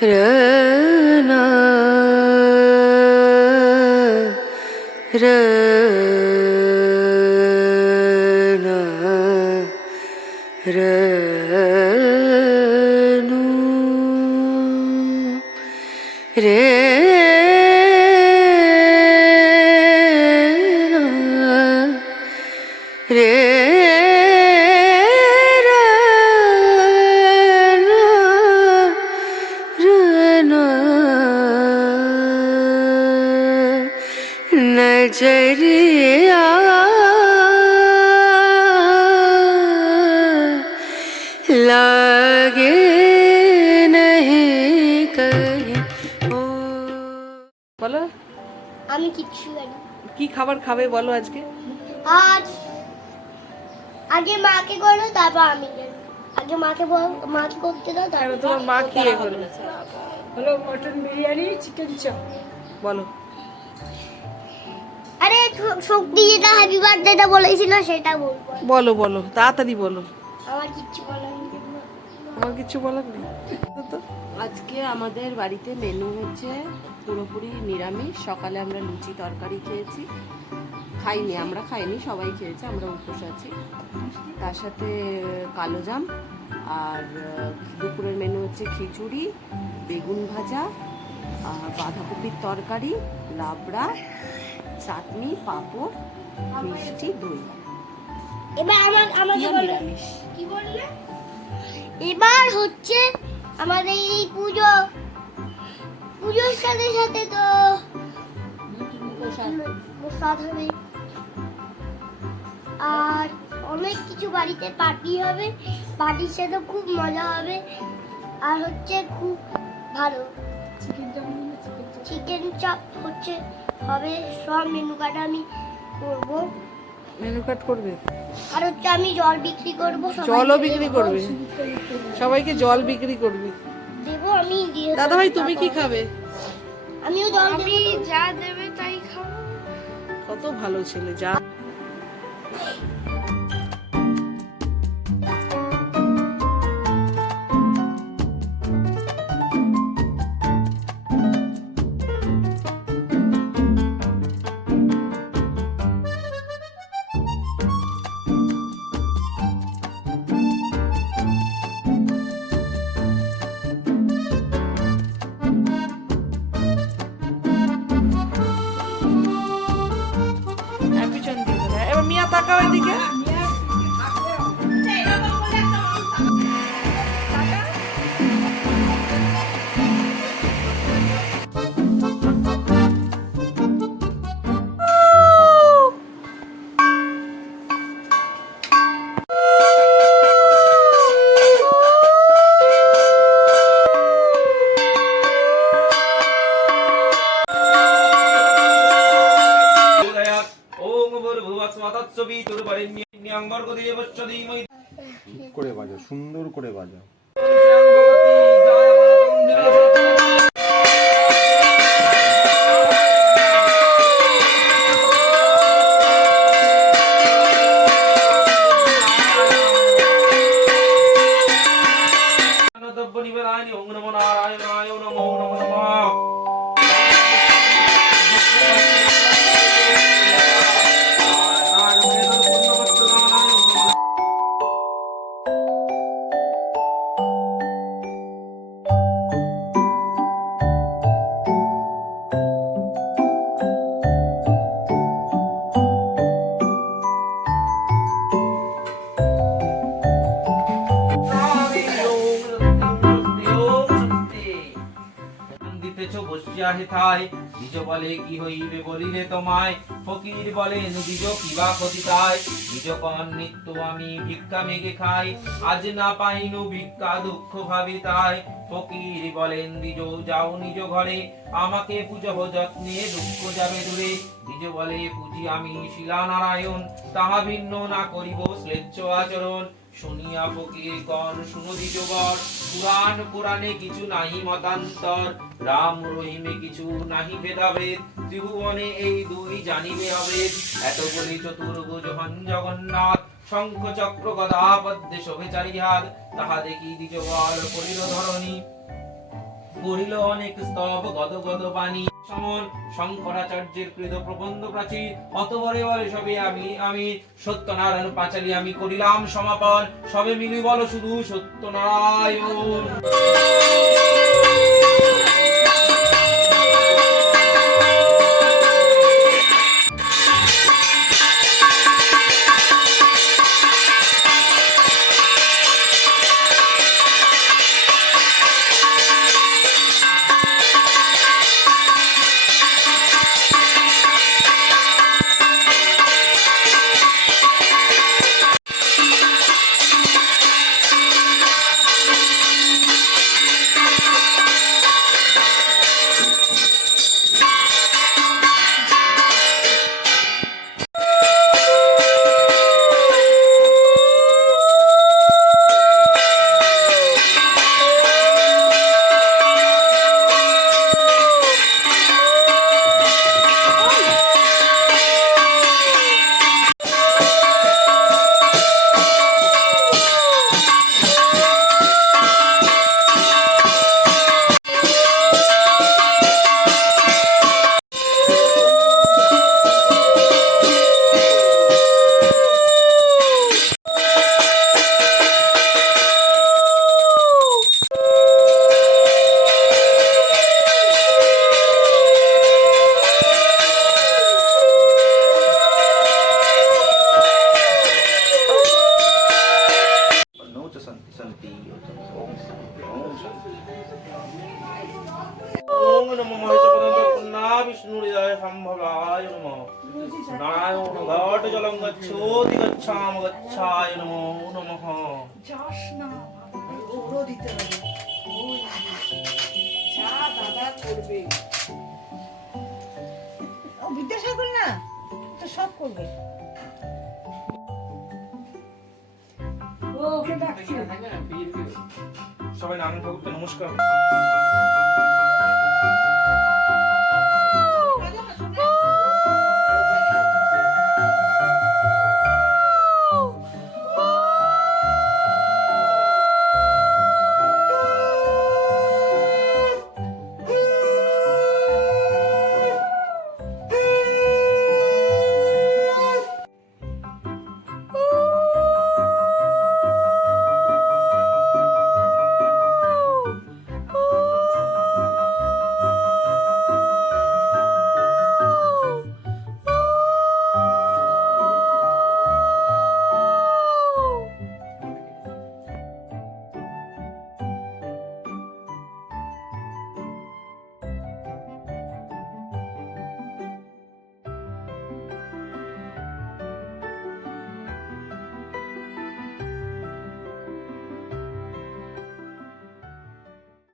रना रना रनु रे रे नजरिया लागे नहीं कहीं ओ বলো আমি কিচ্ছু জানি কি খাবার খাবে বলো আজকে আজ আগে মাকে করো তারপর আমি আগে মাকে করতে দাও তারপর তোমার মা কি করবে হলো মটন বিরিয়ানি চিকেন চপ বলো আরে শক্তি যেটা হ্যাপি বার্থডেটা বলেছিল সেটা বলবো বলো বলো তাড়াতাড়ি বলো আমার কিচ্ছু বলার নেই আমার কিছু বলার নেই তো আজকে আমাদের বাড়িতে মেনু হচ্ছে পুরোপুরি নিরামিষ। সকালে আমরা লুচি তরকারি খেয়েছি, আমরা খাইনি, সবাই খেয়েছে, আমরা উপোস আছি। তার সাথে কালো জাম, আর দুপুরের মেনু হচ্ছে খিচুড়ি, বেগুন ভাজা, বাঁধাকপির তরকারি, লাবড়া, চাটনি, পাঁপড়, মিষ্টি, দই। এবার আমাকে বলো নিরামিষ। কি বললে? এবার হচ্ছে আমাদের এই পুজোর সাথে সাথে তো প্রসাদ হবে, আর অনেক কিছু বাড়িতে পার্টি হবে, পার্টির সাথে খুব মজা হবে, আর হচ্ছে খুব ভালো চিকেন চপ হচ্ছে হবে। সব মেনু কার্ড আমি করবো, মেনু কার্ড করবে আর হচ্ছে আমি জল বিক্রি করবো, জলও বিক্রি করবে, সবাইকে জল বিক্রি করবে দেবো আমি দিয়ে দাদা ভাই তুমি কি খাবে আমিও জল দেবো, যা দেবে তাই খাবো। কত ভালো ছেলে যা পিছন দিকে এবার মিয়া তাকাও এদিকে করে বাজাও, সুন্দর করে বাজাও। দ্বিজ বলে কি হইবে বলিলে তোমায়, ফকির বলেন দ্বিজ কিবা ক্ষতি তাই, দ্বিজ কন নিত্য আমি ভিক্ষা মেঘে খাই, আজ না পাইনু ভিক্ষা দুঃখ ভাবি তাই, ফকির বলেন দ্বিজ যাও নিজ ঘরে, আমাকে পূজহ যত্নে দুঃখ যাবে দূরে, দ্বিজ বলে পুজি আমি শিলা নারায়ণ, তাহা ভিন্ন না করিব শ্লেচ্ছ আচরণ, শুনিয়া ফকির কন শুনো দ্বিজবর, পুরাণ পুরাণে কিছু নাহি মতান্তর, রাম রহিমে কিছু নাহি ভেদাভেদ, ত্রিভুবনে এই দুই জানিবে হবে, এত বলি চতুর্ভুজ হন জগন্নাথ, শঙ্খ চক্র গদা পদ্মে শোভে চারি হাত, তাহা দেখি দ্বিজবর করিল ধরণী, করিল অনেক স্তব গদ গদ বাণী সমন শঙ্করাচার্যের কৃত প্রবন্ধ প্রাচীর অত বরে বলে সবে আমি সত্যনারায়ণ পাঁচালী আমি করিলাম সমাপন সবে মিলি বলো শুধু সত্যনারায়ণ। ওম নমো মহেশপদনা বিষ্ণুহৃদয় সম্ভবায় নমঃ নারায়ণ ঘট জলং গচ্ছোতি গচ্ছাম গচ্ছায় নমো নমঃ। যাস না ওরও দিতে হবে যা দাদা করবে। ও বিদ্যাসাগর না তো সব করবে ও ওকে ডাকছে সবাই নারায়ণ ঠাকুরকে নমস্কার।